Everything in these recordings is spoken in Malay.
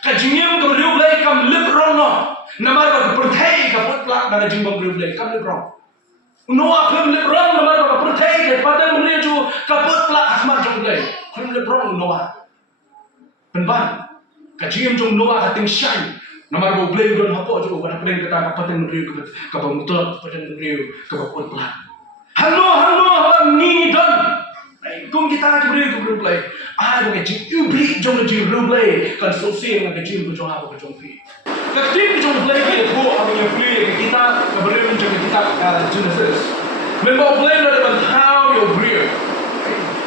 Kajingim ke riu lay kam lip rong no. Namar ba perthai ka put plak na jing bam riu lay kam lip rong. Noa khum lip rong namar ba perthai ke padan riu chu ka put plak asmar jong lay. Khum lip rong noa. Penban. Kajingim jong noa hating shine. Namar ba blay don hapo chu ba pren ka ta padan riu ka ba mutlak padan riu ka ba put plak. Halo bang ni don. Kung kita beri tu replay, ada yang jing ubri jong jing replay, kan sosial dengan jing tu jong apa jong fi. Ketika jong play kita tu, apa yang play kita beri jong kita Genesis. Memang play ada bantau yo beri,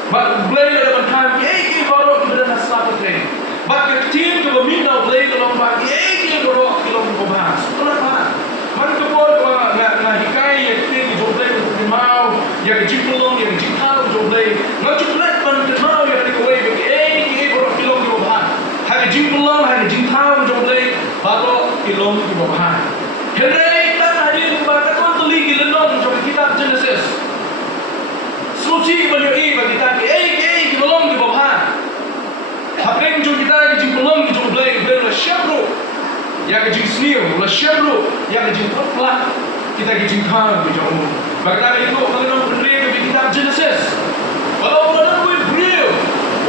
but play ada bantau ye baru kita nak start play. But ketika tu minta play kalau bagi ye baru kita mau bahas. Kenapa? Mana kepol na hikai yang kita jong play tu mau, yang jing pelong yang jing tahu jong play. Not to let one to know you have to go away with any or belong to Bahan. Have a jing belong, have a jing town, don't they? Bado belong to Bahan. Henry, that I didn't but I want to leave the non from Kitab Genesis. So cheap when you eat, but you belong to Bahan. Having to Kitab, you belong to Blay, then a shebro. Yakajing sneer, a shebro, Yakajing plot, kita gijing town with your own. But I know a little bit of Kitab Genesis. Kalau orang boleh beriu,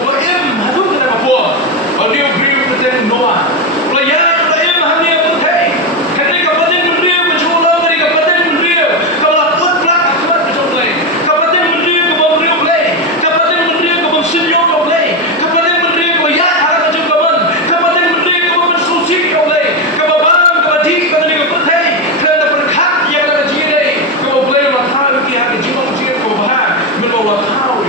orang em hadu kita apa? Kalau dia beriu kita Noah. Kalau yang em hanya berhenti, ketika kapaten beriu berjualan dari kapaten beriu, kalau pun pelak akibat berjualan, kapaten beriu kebom beriu play, kapaten beriu kebom senyor play, kapaten beriu kebom ya harap macam kapan, kapaten beriu kebom bersusi play, kebom bang kabadi kabadi kapaten, kerana berkat yang ada jirai, kebom play orang tahu kita ada jiwa jirai kebom bahan, mereka orang tahu.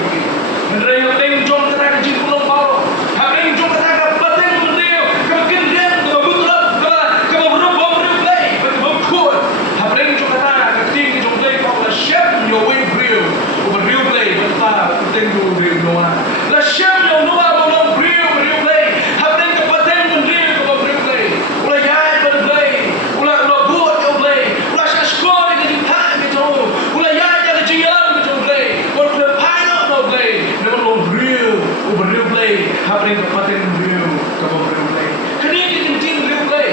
Mereka yang jom kata jin pulau bau, habis jom kata paten berdeo, kemudian dia kebetulan kebetulan play, kebetulan kuat, habis jom kata keting jom play kau la chef your way berdeo, berdeo play, betul keting berdeo Noah, la chef your Noah berdeo play, habis ke paten berdeo berdeo play, ulah jai play, ulah buat your play, ulah sekolah ke jin thang ke jauh, ulah jai ke jin yalam ke jauh play, ulah pilot no play. Beriu play, habis kapaten beriu, kabau beriu play. Kini kita jin beriu play.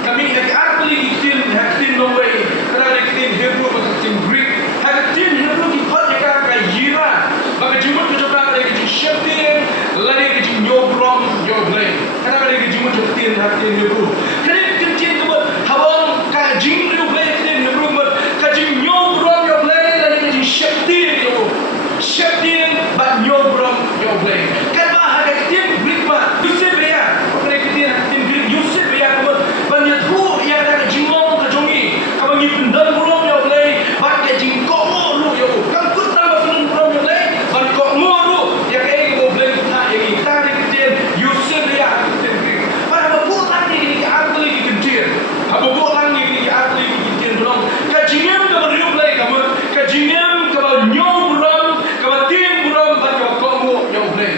Kami actually kita no way. Kerana kita Hebrew kita Greek, kita Hebrew kita jaga kajira. Bagi jumut kita jaga kita Sheptian, lagi kita nyobrom play. Kerana kita jumut kita Hebrew. Kini kita kita hawang kajing beriu play kita Hebrew, kajing nyobrom play, lagi kita Sheptian. Sheptian, but nyobrom play. Kan bahaya tim Greek mah. Yusuf ya, apa kita tim Greek Yusuf ya, banyak tu yang ada jingong kejongi, kamu ni pendam burung yang play, banyak jingkong lu yo, kan kut tambah pendam burung yang play, banyak kong lu yang kayak play kita yang kita tim Yusuf ya tim Greek. Pada buat lagi ni atlet kita, apa buat lagi ni atlet kita belum. Kajingam kamu riu play kamu, kajingam kamu nyobrom, kamu tim burung banyak kong lu yang play.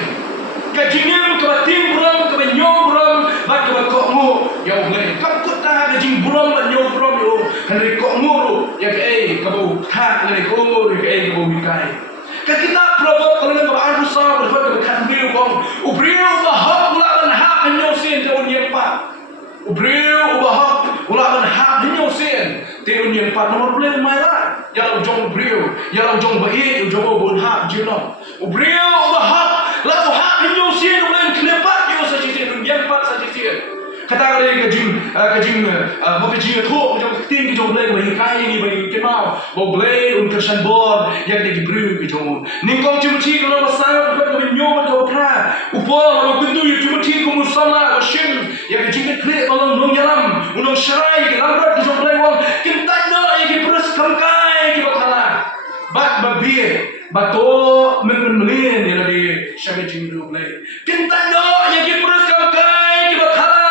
Kajingam kebatin buram kebenyobram bat kebakokmu ya ulai kapkut dah kajing buram benyobram yo henry kokmu ya ke kabu tak henry kokmu ke kabu mikai kita provok kalau nak arus sah berfak kekan biu kong ubriu bahak ulah hak penyosin tahun yang 4 ubriu bahak ulah hak penyosin tahun yang 4 nomor boleh mai lah ya lau jong ubriu ya lau jong baik jong bon hak jino ubriu bahak lalu hak penyosin boleh kelebat yo sajian yang 4 sajian kata kali kajing makajing tu macam keting kita boleh bagi kai ni bagi kemau boleh untuk sambor yang diberi kita ningkong cuma kalau masalah kita menyobot kau pra upah kalau pintu cuma kamu sama asyim yang kajing klik kalau nonyalam unong syarai lambat kita boleh wong kita nak yang diperas kangkai kita kalah bat babir bato menmelin dari syarat jindu boleh kita nak yang diperas kangkai kita kalah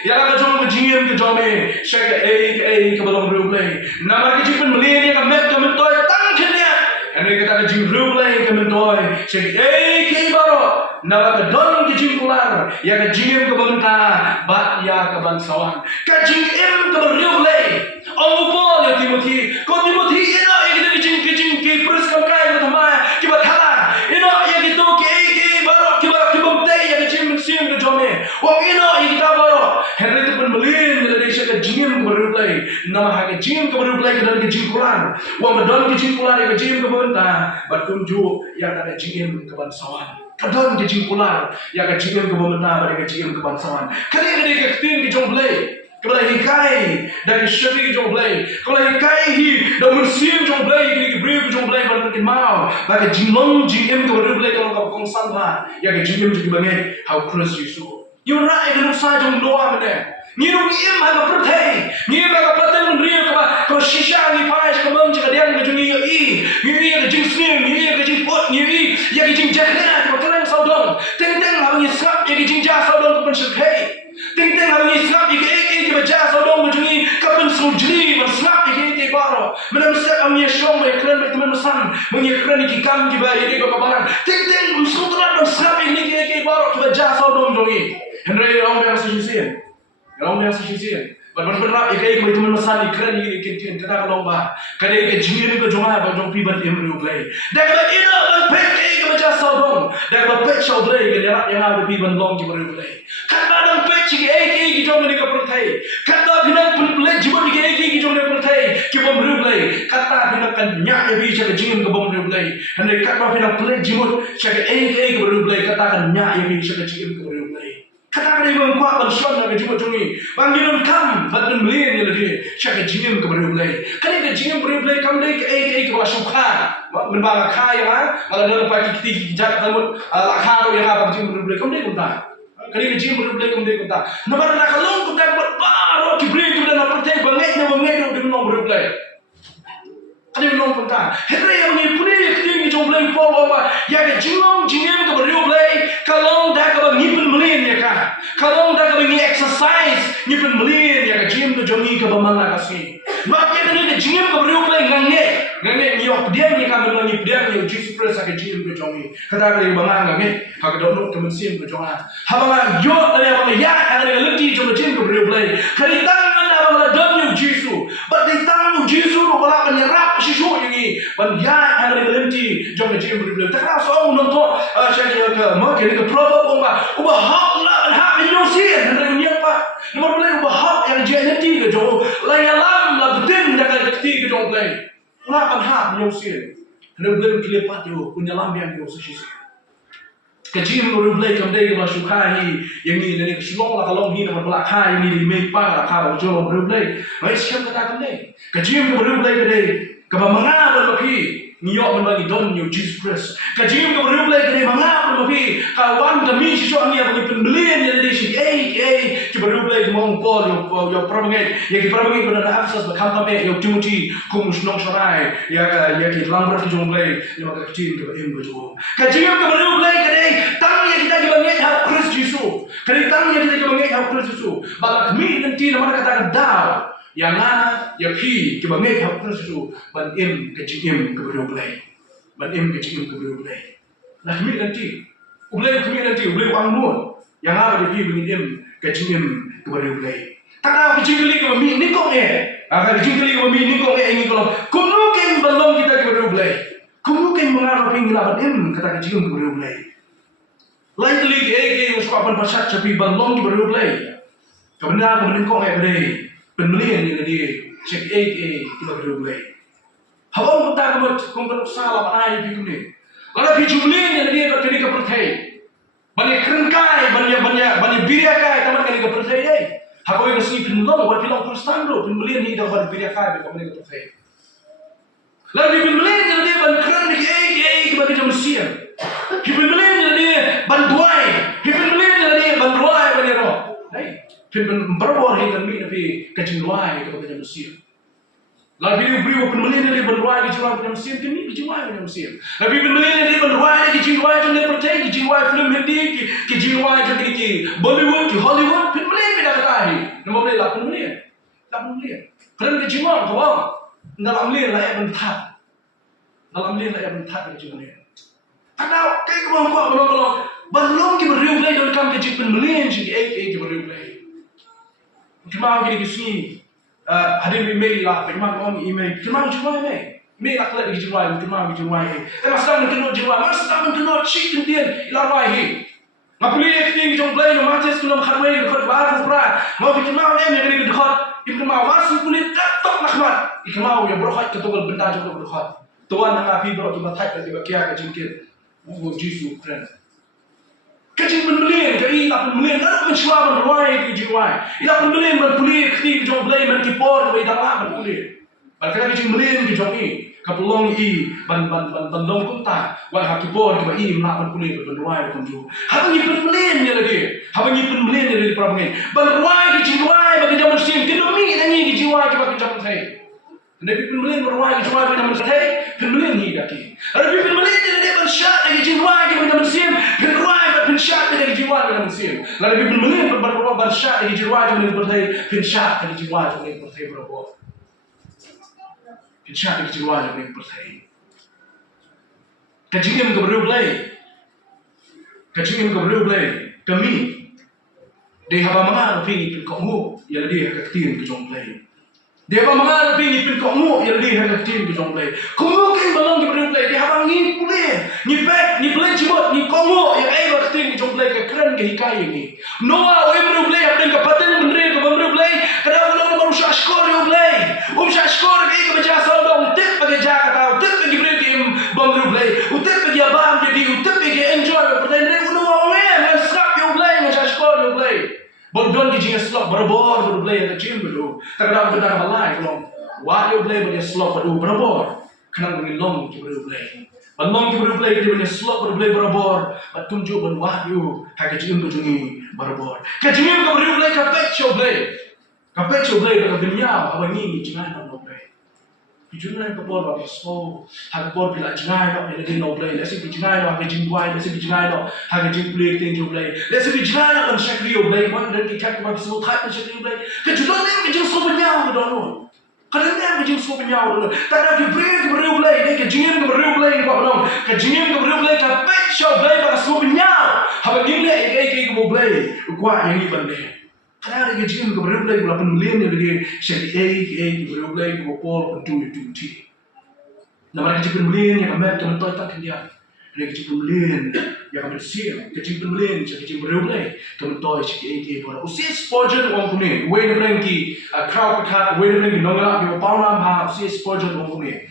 yang kajong majingin ke jome syaka ke balong ruplay nama kajing pen melin yang met ke mentoy tangkenya ane kata kajing ruplay ke mentoy syaka ke baro nama kadon kajing pular yang kajing ke bangta bat ya ke bangsawan kajing ke ruplay opo ya Timothy ko Timothy ina yang kajing ke press kam kai ke thamaya ke bathala ina yang itu ke baro ke nama hak jim ke baru play ke dalam jim kulan wang kedon ke jim kulan ke jim ke pemerintah bertunjuk yang ada jim ke bangsawan kedon ke jim kulan yang ke jim ke pemerintah pada ke jim ke bangsawan kali ke ketin ke jom play kalau hikai dari syari jom play kalau hikai hi dan musim jom play ke brief jom play pada ke mau bagi jimong jim ke baru play kalau kau kongsan bah yang ke jim juga banget how cross Yesus you right ke nusa jom doa mana Ngiru im haga pertai, ngiru haga pertai mendria kaba shisha ni pais kabang jika dia ngajung ngiru ke jing sning, ngiru ke jing pot, ngiru ya ke jing jakna kaba keleng saudong, teng haga ngisap ya ke jing jah saudong kapan serkai, teng haga ngisap ya ke kaba jah saudong ngajung kapan sujri bersnap ya ke baro, menam sep amnya shong ya keren teman mesan, mengikran iki kam kiba ini kaba barang, teng sutrat bersnap ini ke baro kaba jah saudong jongi, Henry orang yang sejisian. Kalau dia sisir, benar-benar ikai kau itu memesan ikran ini kita kalau bah, kadang ikai jingin ke jomah bang jom pibat yang berubah. Dan kalau ina bang pek ikai macam saudong, dan kalau pek saudara ikai yang ada pibat long yang berubah. Kata bang pek ikai kita mereka pertai, kata pinang pelak jibun ikai kita mereka pertai, kita berubah. Kata pinang kan nyak ikai cakap jingin ke bom berubah. Hendak kata pinang pelak jibun cakap ikai berubah, kata kan nyak ikai cakap jingin ke berubah. Kata kali bang kuat bang suan nak jumpa jungi, bang minum kam, bang belian yang lagi, cakap jingin ke berubah. Kali ke jingin berubah, kam lagi ke bawah suka, berbangga kaya mah, malah dalam pagi kita jaga tamu, lakar yang apa jingin berubah, kam lagi kunta. Kali ke jingin berubah, kam lagi kunta. Nampak nak kalung kunta buat baru kibrit tu dan apa teh banget dengan nom berubah. Kali nom kunta, hari yang ni pulih kita jumpa Paul apa, ya ke jingin ke berubah, kalung dah ke ngipun melin ya kan. Kalau dah kau ingin exercise, ni pun melin ya gym tu jongi ke bamanga kasih. Maknya ni gym kau beri upaya ngane ni op dia ni kau mengenai dia ni Jesus Christ ke gym tu jongi. Kata kau bamanga ngane, hak dono ke mesin tu jonga. Habang yo ada bang ya ada lelaki jom gym kau beri upaya. Kali tangan ada bang dono Jesus, but di tangan Jesus tu bala penyerap sisu ini. Bang ya ada lelaki jom gym beri upaya. Tak rasa nonton saya ke mungkin ke proverb ubah hak lah Indonesia, negara dunia apa? Nomor boleh ubah hak yang jeneti ke jauh, layalam lah betul jaga keti ke jauh boleh. Ulapan hak Indonesia, negara boleh kelepat jauh punya lambian jauh sisi. Kecil nomor boleh kembali ke masyukahi yang ini dari kesulong lah kalau ini nomor belakang ini di mepa lah kalau jauh nomor boleh. Baik siapa kata kembali? Kecil nomor boleh kembali kebamanan berlebih. Niyok membagi don you Jesus Christ. Kajim ke berubah ke mangap lebih kawan kami siswa ni yang pembelian yang dari sini ke berubah ke mong Paul yo promenade yang promenade pada akses berkampa me yo Timothy kumus nong sorai ya ke lambat ke jomblay yang maka kecil ke em bejo. Kajim ke berubah ke tang yang kita dibangun hak Kristus Yesus. Kali tang yang kita dibangun hak Kristus Yesus. Balak mi nanti nama kata daw yang na ya pi ke bangai hak Kristus ban em ke jim ke berubah. Ban em ke jim ke berubah. Nah mi nanti ulai kami nanti ulai wang nun yang ada di begini em ke jim ke berubah. Tak ada ke jim ke mi ni kok akan jim ke mi ni kok ini kalau kumukin belum kita ke berubah. Kumukin mengarah pinggiran em kata ke jim ke berubah. Lain kali ke usapan pasat tapi belum ke berubah. Kebenaran kok ke pembelian yang dia cek kita berubah. Hawang kita kemudian salah apa itu ni. Lalu pembelian yang dia berkali kepercay. Banyak kerengkai, banyak biriakai teman kali kepercay. Hawang yang sini pembelian buat bilang Kristen tu pembelian ni dah buat biriakai berkali kepercay. Lalu pembelian yang dia berkeren di bagi jam siang. Pembelian yang dia bantuai, pembelian yang dia bantuai bagi roh. Pembelian berbuat hingga mi tapi kejinwai kepada manusia. Lalu beri pembelian yang berbuat kejinwai kepada manusia, kini kejinwai kepada manusia. Lalu pembelian yang berbuat kejinwai jadi percaya kejinwai film Hindi, kejinwai jadi ke Bollywood, ke Hollywood, pembelian kita ketahui. Nama boleh lah pembelian. Kerana kejinwai kawan dalam lian lah yang bentar, dalam lian lah yang bentar kejinwai. Karena kayak kemampuan belum kita berubah dalam kam kejin pembelian jadi kita berubah. Kemau gini kesini, hadir email lah, kemau email, kemau jual email lah kalau dijual, kemau dijual. Masa nak kena jual, masa nak kena cik kemudian ilarwai. Ngapuli yang kita jom play, nama Matius kunom kharway khot war kupra mau bikin mau em yang ini khot ibu mau masuk kulit katok nakmat ikan mau yang berkhot ketukul benda juga berkhot tuan yang api bro kita type lagi bakia ke jingkir mau jisu keren kecil pembelian kei tak pembelian ada pencuba berwai ke jiwai ila pembelian berkulit ketik jom belai berkipor berdalam berkulit balkan kecil pembelian ke jom ini kapulong ban long kunta wal hakipor ke bai nak berkulit berwai berkunju habang ipun pembelian ya lagi habang ipun pembelian ya lagi perabangin berwai ke jiwai bagi jaman sim kinomi nanyi ke jiwai ke bagi jaman saya Nabi pembelian berwai ke jiwai bagi jaman saya pembelian ni kaki Nabi pembelian jadi bersyak ke jiwai ke bagi jaman sim berwai bersyak ke jiwai bagi jaman sim Nabi pembelian bersyak ke jiwai ke bagi jaman bersyak ke jiwai ke bagi jaman berapa Insya Allah jiwa yang paling percaya. Kajingin keberu belai, kajingin keberu belai. Kami, dia haba mengal pingi pin kamu, yang dia ketin ke jom belai. Dia haba mengal pingi pin kamu, yang dia ketin ke jom belai. Kamu kan balong keberu belai, dia haba ni pulih, ni pek, ni belai cimot, ni kamu yang ayah ketin ke jom belai kekeren ke hikai ini. Noah, keberu belai, apa yang kepaten bener keberu belai, kadang ulang baru syashkor yang belai, syashkor ke kebaca saudong tip bagi jaga tahu tip bagi berikim bangru belai utip bagi abang jadi utip bagi enjoy pertanyaan uno wangen ngasap yo belai ngasashkor yo belai bodon ki jinga slop berbor beru belai yang kecil beru takdang benar balai belum wa yo belai bagi slop beru berbor kenang bagi long ki beru belai balong ki beru belai bagi slop beru belai berbor batunjuk ban wa yo kagajin bujungi berbor kajin ka beru belai kapet yo belai dalam dunia abang ni jinga no belai Bijungan kapor ba so hagpor bila jingai no ele no play lesi bijingai no hagin buai lesi bijingai no hagin play ten jo play lesi bijingai no kan shakri o play one dan kikat ba so khat kan shakri play ke judon ne bijin so banyau do no kan ne bijin so banyau do ta ki break bro play ke jingin ke bro play ko no ke jingin ke bro play ka pet show play ba so banyau hagin ne ke mo play kwa yang bande Karena ada gajian ke berapa lagi berapa nulian yang lagi jadi berapa lagi berapa itu nama gajian nulian yang kami teman toy tak kendia ada gajian nulian yang kami bersih gajian nulian jadi gajian berapa lagi teman toy jadi pada usia sportjan orang punya way lagi crowd kat way lagi nongak yang paulam ha usia sportjan orang punya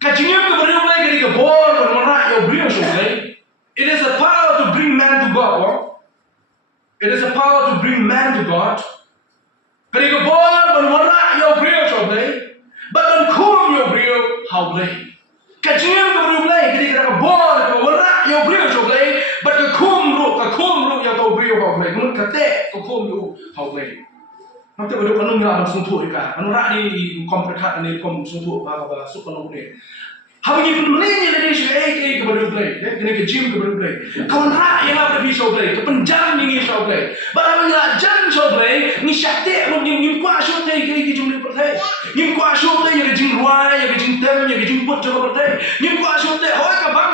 gajian ke berapa lagi dari ke bor bermana yang beliau sudah it is a power to bring man to God. It is a power to bring man to God. Ketika bola berwarna yang beliau coba, badan kum yang beliau hau beli. Kajian yang beliau ketika bola berwarna yang beliau coba, badan kum yang tahu beliau hau beli. Kemudian kete kum yang hau beli. Nanti baru kanun yang ada suntuk ika. Anu rak di komprekat ni kom suntuk baga sup kanun ni. Habis itu belinya dari sini ke baru play, kena ke gym ke baru play. Kawan rak yang ada di show play, ke penjang ni show play. Barang yang jan show play, ni syakti, ni kuat show play ke gym ni pertai. Ni kuat show play yang ke gym ruai, yang ke gym tem, yang ke gym put juga pertai. Ni kuat show play, hoi kabang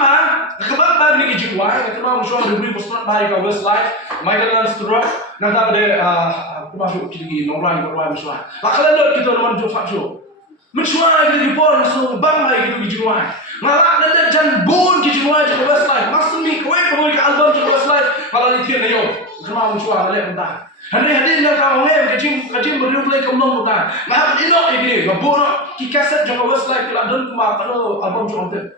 ni ke gym ruai. Kita mahu show review post-nut baik ke Westlife, Michael Lance Turok. Nanti ada aku masuk kiri nongrai berruai misuan. Lakalan kita orang jumpa show. Mensuai kita di pon so banggai kita di Jumat. Ngalak dan jan bon di Jumat di Westlife. Masmi kowe ke album di Westlife. Kalau di tiap yo. Kena mensuai balik mentah. Hari nak kau ke gym beri play ke belum mentah. Ngalak ino ini. Ngabon ki kaset di Westlife kita don kuma kalau album Jonathan.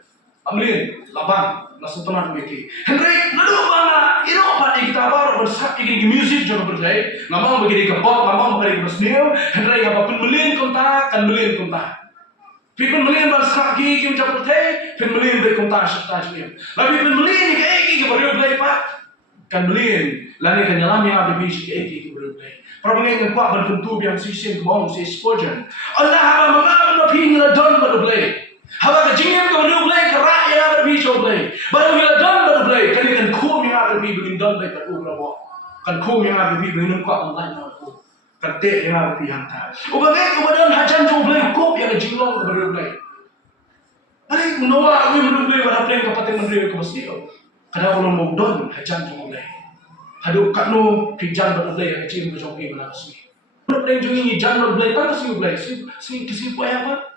Amlin labang langsung tenang beki. Henry lalu mana ino pati kita baru bersat ini music jangan berjaya. Ngamang begini ke pop, ngamang begini ke snew. Henry apa pun melin kontak kan melin kontak. Pun melin bersat gigi macam berjaya. Pun melin berkontak serta snew. Tapi pun melin ke baru play pak kan melin. Lain kan dalam yang ada bisi ke baru play. Problem yang kuat berbentuk yang sistem mau si sportjan. Allah apa mengamal pin la don baru play. Haba kajingin ka baru play kerak yang ada di show play. Baru bila don baru play kan kum yang ada di belin don play kat berapa. Kan kum yang ada di belin kuat online aku. Kan tek yang ada di hantar. Ubagai kemudian hajan show play kum yang jinglong ka baru play. Ari Noah we baru play pada play kapate menteri ke mesti. Kada ulang mau don hajan show play. Hadu katno pijan baru play yang kecil ke show play mana sini. Baru play jungi jan baru play kan sini play. Sini kisi apa?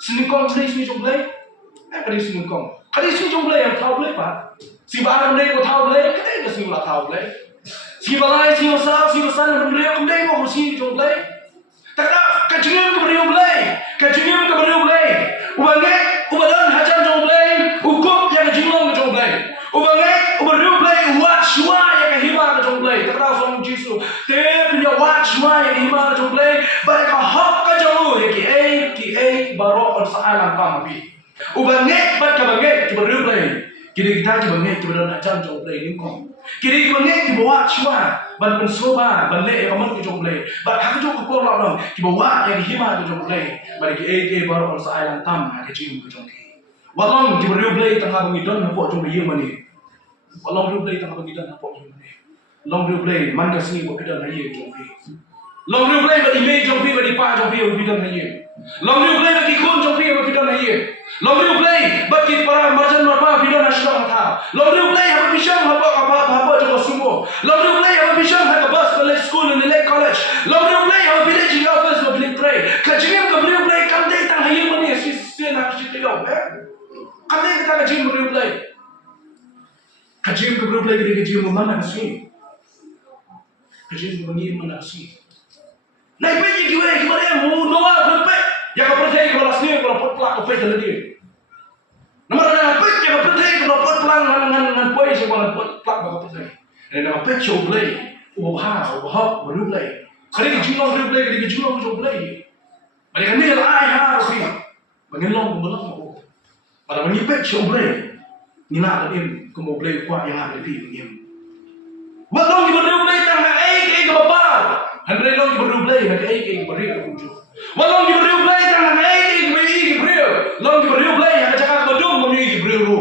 Sini kong play sini jom play, kadi sini kong yang tahu play pak. Si barang play ko tahu play, kadi sini lah tahu play. si balai si osal na beriu kumdai mo si jong play takda kajingim ke beriu play ubadan hajan jong play ukup yang jinglong ke jong play uberiu play watchwa yang hima ke jong play takda song jisu te punya watchwa yang hima ke jong play baraka hak ka jong ki ai baro on saalang kami ubanget bat ka banget ke beriu play kini kita ke banget ke badan hajan jong play lingkong kini banget ke bawa chua ban pensoba ban le kaman ke jong play bat hak jong ko lo lo ke bawa yang hima ke jong play bari ke baro on saalang tam ke jing ke jong walong ke beriu play tengah bangidon na po jong biye mani walong beriu play tengah bangidon na po jong mani long beriu play man ka singi ko bidan na ye jong long beriu play ba di me jong ba di pa jong bidan na ye long beriu play ba ki kun jong ba bidan na ye long beriu play ba ki para marjan marpa bidan na shang tha long beriu play ha bisham ha jong sumo long beriu play ha bisham ha bus to school and late college long beriu play ha village office of link pray kajingam ka beriu play kam dai tang hayi mani si na si te yo kam dai ka kajing beriu play kajing ka beriu play ke kajing mo mana si kajing mo ni mana si nai pe ye kiwe ki bare mo noa pe ya ka percaya ko la sini ko pot plak ko pe lagi nomor na pe ya ka percaya ko pot plak ngan poi se ko pot plak ba ka percaya ni na pe show play ubah baru play kali ki jingong beriu play kali ki jingong show play bari kan ni la ai ha ro fi bangin long ko belong ko pada bani pe show play ni na da im ko mo play kwa yang ada fi ngim walong ki beriu play tang ai ke ba Henry long ki beriu play na ke beriu ko ju walong ki beriu play tang ai ke beriu long ki beriu play ha cakap bedum mo ni ki beriu ru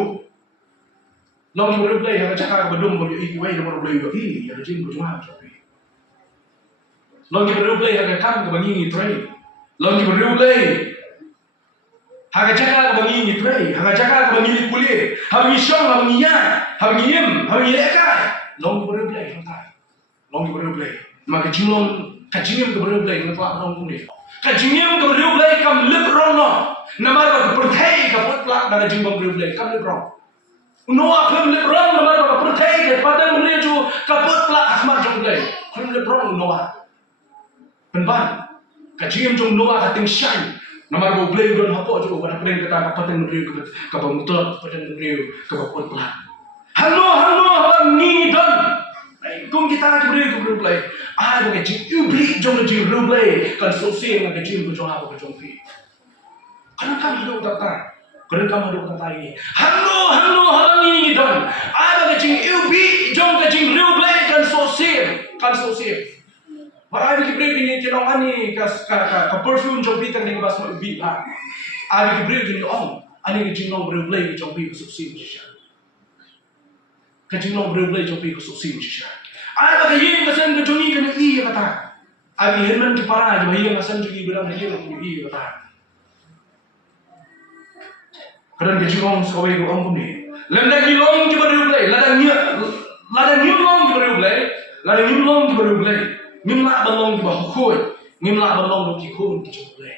long ki beriu play ha cakap bedum mo ni ki wei no beriu ko ya jing ko jua jo long ki beriu play ha kan ke bangi ni tray long ki beriu play ha cakap ke bangi ni tray ha cakap ke bangi ni kulit ha bangi shong ha bangi ya ha bangi yim ha bangi lekai long ki beriu play ha long ki beriu play maka jinglong kajingim ke beriu play ngapa long ni kajingim ke beriu play kam lip rong no namar ba perthai ka pot plak na jingbong beriu play kam lip rong noa kam lip rong namar ba perthai ke padan mri ju ka pot plak asmar jong play kam lip rong noa penban kajingim jong noa ka ting shine namar ba play don hapo ju ba pren kata ka padan mri ka ba mutlak padan mri ka ba pot plak halo ni don kung kita ke beriu play ai bo ke jing ubri jong jing beriu play kan so se na ke jing ko jong ha ko jong fi kan kam hidup tata ini halo ni don ai bo ke jing ubri jong ke jing beriu play kan so se Para ai ke beriu ni ke ani ka perfume jong fi tang ni bas mo ubi ha ai ke beriu ni on ani ke jing long beriu play jong fi so se ka jing long beriu play jong fi so se ai ba ke yin ka sen ke jongi ke ni kata ai bi herman ki para jo yin ka sen jongi bedang ni ni kata kadang ke jing so we go on ko ni landa ni long ki beriu play lada ni long ki beriu play ngim la ba long ki ba khoi ngim la ba long ki khoi ki jong play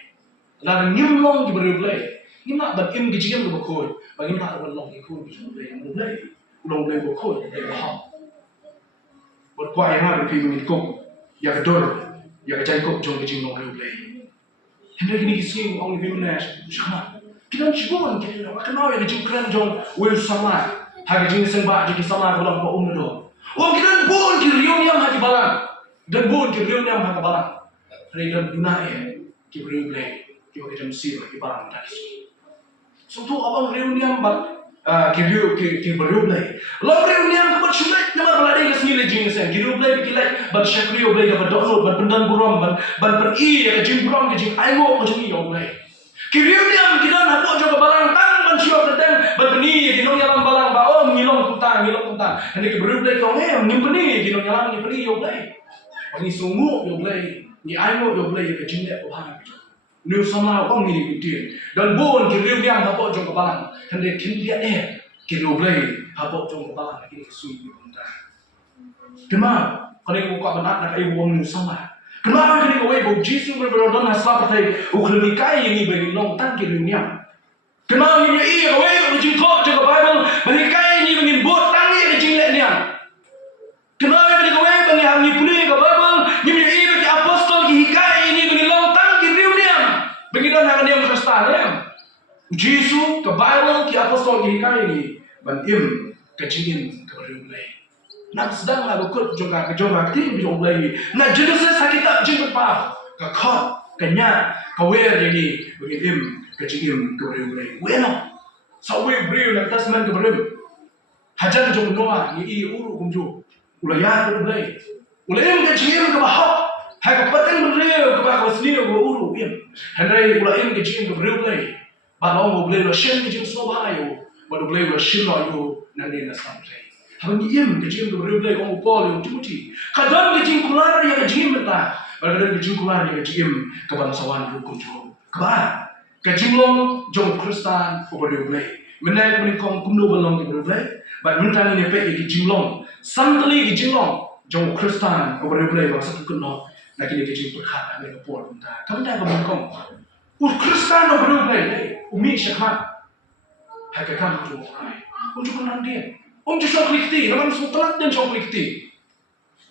lada ngim long ki beriu play ngim la ba im ki jing ko khoi ba ngim la ba long ki khoi ki jong play long play ko khoi de ba ha bot kwa yang ada di minggu ya kedor ya kecai kok jong kecing long play hendak ini kisih orang lebih menarik sama kita cibon kita kenal yang kecing keren jong wel sama harga jing sembah jadi sama kalau mau do oh kita bon kita rion yang hati balang dan bon kita rion yang hati balang rion dunai kita play kita kita mesti lagi balang dari suatu abang rion yang beriu play lo beriu ni ang kapat shumai nama balai ke sini lejing sen beriu play bikilai ban shakriu play dapat download ban pendan buram ban per I ke jing buram ke jing aimo ke jing yo play beriu ni ang kita nak buat juga balang tang ban siok teteng ban peni kinong yalam balang ba om ngilong kuntang hendak ke beriu play kau ngim peni kinong yalam ni peni yo play bani sungu yo play ni aimo yo play ke jing le ko hang New sama orang ni dia dan bon kiriu yang apa jong kebalan hendak kindia kiriu play apa jong kebalan lagi kesui di bunda kemana kalau kau benar nak ibu wong new sama kemana kini kau ibu jisu berberdon haslah pertai uklemikai ini bagi long tan kiriu yang kemana ini kau ibu jing kau jong Bible bagi kai ini bagi bot tangi ke jing le yang kemana kini kau ibu Jesu ke Bible ke apostol ke kai ni ban im ke jingin ke berulai. Nak sedang lah ikut juga ke jonga tim jong lagi. Nak Genesis kita jing pa ke khot ke nya ke wer ni bagi im ke jingin ke berulai. Weno. Sau we brio nak tasman ke berulai. Hajan jong noa ni I uru kumju. Ulaya berulai. Ulai im ke jingin ke bahok. Hai ke pateng berulai ke bahok sendiri ke uru im. Hendai ulai im ke jingin ke berulai. Ba lo mo ble lo shen ke jing so ba yo. Ba lo ble lo shin lo yo nan ni na sam play. Habang iem ke jing lo ble ko Paul yo Timothy. Kadang ke jing kular ya ke jing meta. Ba kadang ke jing kular ya ke jing ke bangsawan ru ko jo. Ka ke jing long jong Kristan ko ba ble. Menai ko ni kong kumno balong ke ble. Ba mentang ni pe ke jing long. Santali ke jing long jong Kristan ko ba ble ba sa ko no. Na kini ke jing perkhat na ke Paul menta. Kam ta ko kong. Kristan ko ba ble. Umi syakmat. Hai kam tu ai. Unjuk nan dia. Om jisok likti, naman sutrat din sok likti.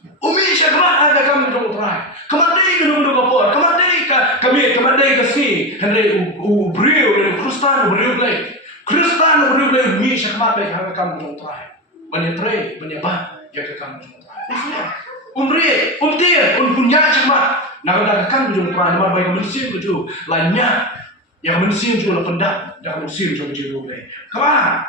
Umi syakmat hai kam tu trai. Kamadai ke dulu kapor, kamadai ka si. Henry brio dari Kristan brio play. Kristan brio play umi syakmat hai kam tu trai. Banyak trai, banyak bah ya kam tu trai. Umri, umtir, punya syakmat. Nak kam tu trai, nama baik mensin tu lainnya. Yang mensin juga pendak, yang mensin juga jiru play. Kapan?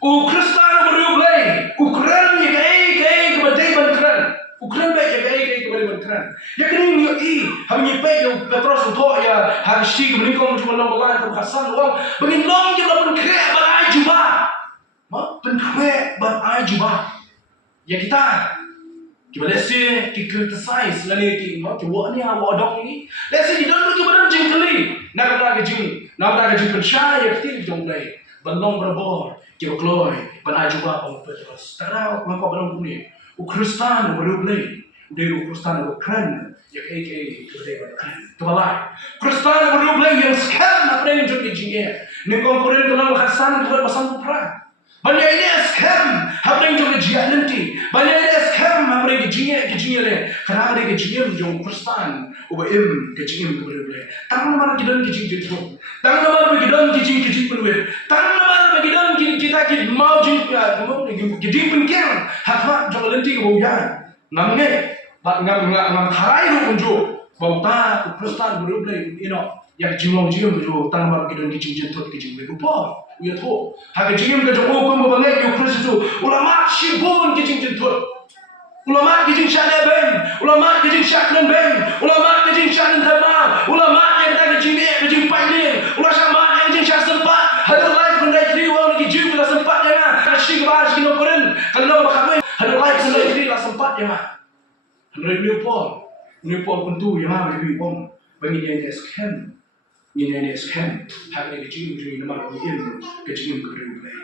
Kristan berulai, Ukraina yang ai kepada Ukraina. Ukraina yang kepada Ukraina. Yang ini ni kami pay yang terus untuk ya harus sih kami kau cuma nak bawa terkesan uang. Begini long juga pun kaya berai juga. Pun kaya berai juga. Ya kita let's say kita criticize lagi kita buat ni awak dok ni. Let's say kita dulu kita jing kali. Nak ada jing percaya kita jong lay. Belum berbor kita keluar berai juga pun terus. Terus mengapa belum ni? Kristan berulai. Udah Kristan berkeren. Ya kita kebalai. Kristan berulai yang scam apa yang jadi jingnya. Ni konkuren dalam khasan kita pasang perang. Banyak ini scam, apa yang jadi jiat nanti. Banyak ini scam, apa yang kejinya le. Karena ada kejinya menjadi Kristan, ubahim kejinya berulai. Tangan nama kita kejinya itu. Tangan nama kita kejinya berulai. Tangan nama kita mau kejinya penting. Hakmat jangan nanti kebawahan. Namanya, ngam tarai lu unjuk. Bauta Kristan berulai ino. Yang jingong berulai. Tangan nama kita kejinya berulai. Ya tu, hak jingim ke jauh kau membangun yo Kristus. Ulama sibun kijing jentut. Ulama kijing syada ben, ulama kijing syakran ben, ulama kijing syakran thama, ulama yang tak kijing pailin, ulama sama yang kijing syak sempat. Hadal lain pendai tri orang kijing bila sempat jangan. Kasih kebar sini koren, kalau bakal hadal lain pendai tri lah sempat jangan. Henry New Paul pun tu yang apa lebih om bagi dia ni scam. Ini scam, hak ni kecil nama begini, kecil berulai.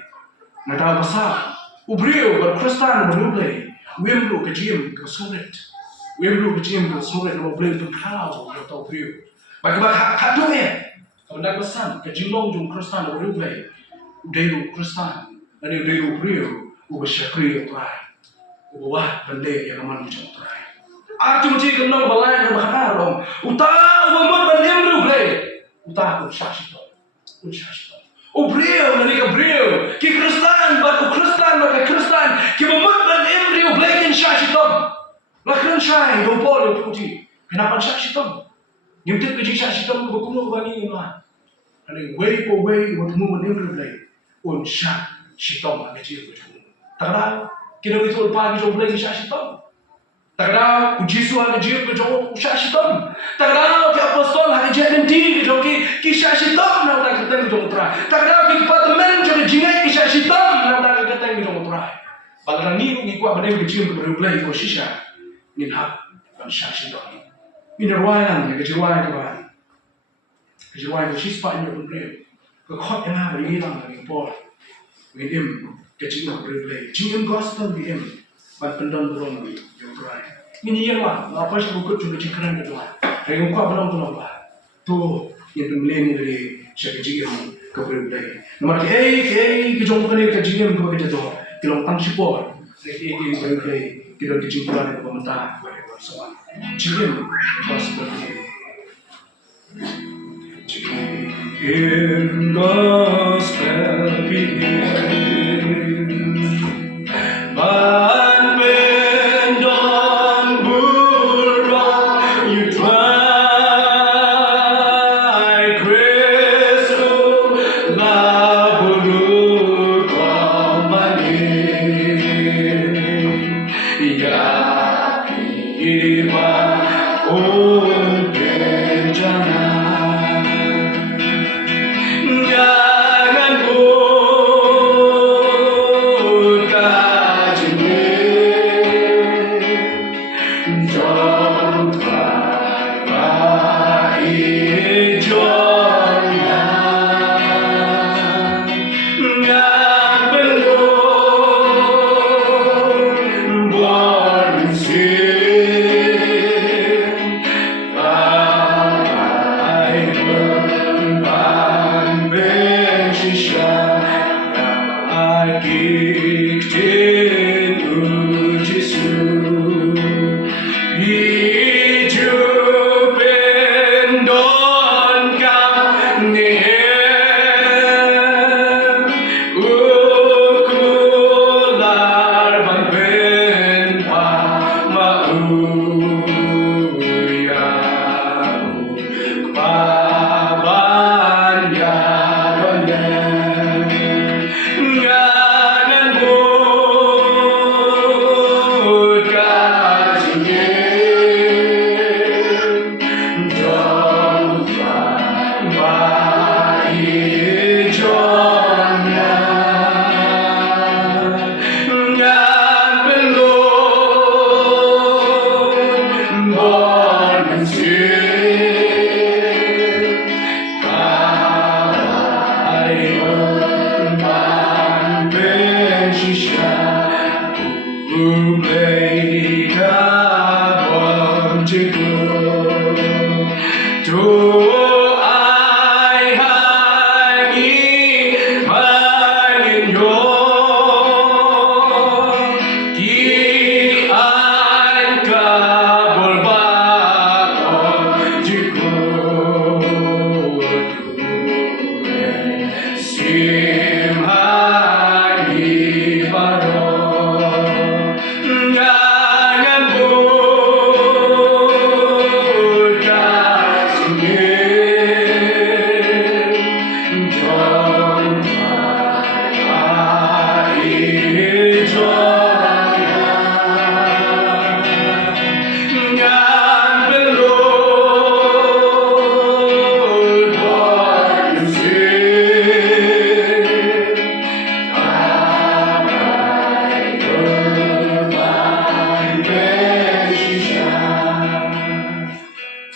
Nada besar, ubrio berKristan berulai, wemlu kecil kesulit, nama boleh berkau atau ubrio. Bagaimana hak tu ni? Nada besar, kecil long Kristan berulai, udah Kristan, dan udah ubrio, ubah try, ubah benda yang aman try. Arti macam kenal balai yang berkata rom, utah ubah benda berulai. Utah syashito. Ubrio nani kabrio. Ki Kristan batu Kristan batu Kristan. Ki memut dan embrio blacken syashito. Lakran syai dompol itu uji. Kenapa syashito? Nyemtit kerja syashito berkumpul bani mah. Ani way waktu mu embrio blay. Un syashito mah kecil berkumpul. Takra kita itu pagi jom blay syashito. Takra Yesus ada jiwa ke jauh usah sitom. Takra ke apostol ada jiwa nanti ke jauh kisah sitom nak tak ketemu jauh terai. Takra ke departemen jauh jingai kisah sitom nak tak ketemu jauh terai. Bagaimana ni kuat pada yang jiwa berulai ke sisa ni hak kisah sitom. Ini ruangan ke jiwa ke bahan. Jiwa ke sisa ini berulai. Ke khot yang ada ini lang lagi Paul. Begini ke jiwa berulai. Jiwa gospel begini. Pendon burung yang terakhir. Ini yang lah, apa sih buku juga cikaran kedua. Yang kau belum lah. Tu yang pembelian dari sekejap keberbedaan. Nomor kejong kene kejingan kau kita tu. Kilong tang sipor. Berbedaan. Kita kejimpulan itu pemerintah bersama. Jigim pas seperti. Jigim. in gospel begins. Ban bên đón buồn rong you try Cristo la bulu komani ya iba un penjana jangan buka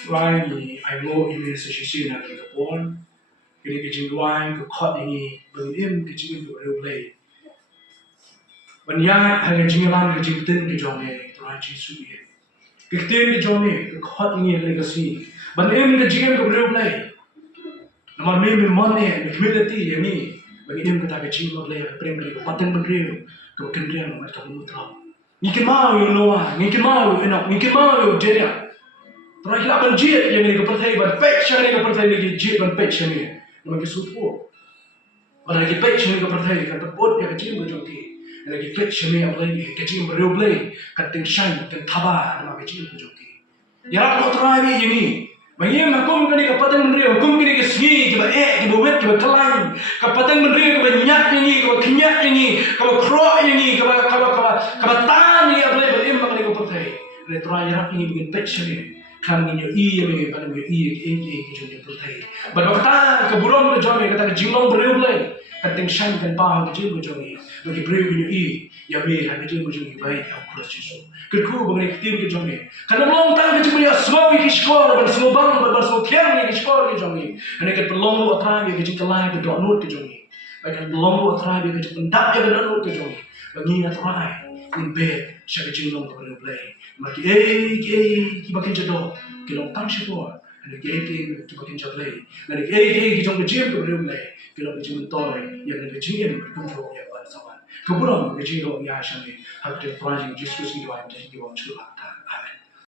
Rai ai mo ime sa sisi na ki kapon kini ki jingwang ko khot ini bangim ki jingin do reu play banya ha ki jinglan ki jingten ki jome Rai Jesu ye ki ten ki jome ki khot ini legacy bangim ki jingin do reu play namar me monne humility yani bangim ka ta ki jinglo play prem ri paten bangriu ko kendrian ma ta mu tra ni ki mau yo noa ni ki mau ina ni ki mau yo jeria Rai la ban jit yang ni ko perthai ban pek ni ko perthai ni jit ban pek ni ma ki supo ban ki pek ni ko perthai ka tapot ya ka jim ko jongki la ki pek ni ablai ni ka jim reu blai ka ting shan ka thaba ma ka jim ko jongki ya ko trai ni ni bagi makum kani ka patang mendri hukum kini ka sgi ki ba ki ba wet ki ba kalang ka patang mendri ka ba nyak ni ka ba knyak ni ka ba kro ni ka ba tan ni ablai ba im kani ko perthai le trai rak ni bikin pek ni kami nyo iya me pada nyo iya ki jone perthai ba kata ke burom ke jome kata ke jinglong breu blai kating shan kan pa ke jing ko jome lo ki breu nyo i ya me ha ke jing ko jome bai ha cross Jesu ke ku ba ne tim ke jome kana long tang ke jing ya smo ki skor ba smo bang ba smo khem ki skor ke jome ane ke long lo atra ke jing kalai ke do not ke jome ba ke long lo atra ke jing tak ke do not ke jome ba ngi atra in bed siya ke jinglong ko blai Maki ki bakin jado ki long tang sipo ane ki bakin jadlay ane ki jong jim ko reu lay ki long jim toy ya ne jim ko control ya ban sawan ko buram ki jiro ya shani hakte franjing Jesus ki wa te ki wa chula ta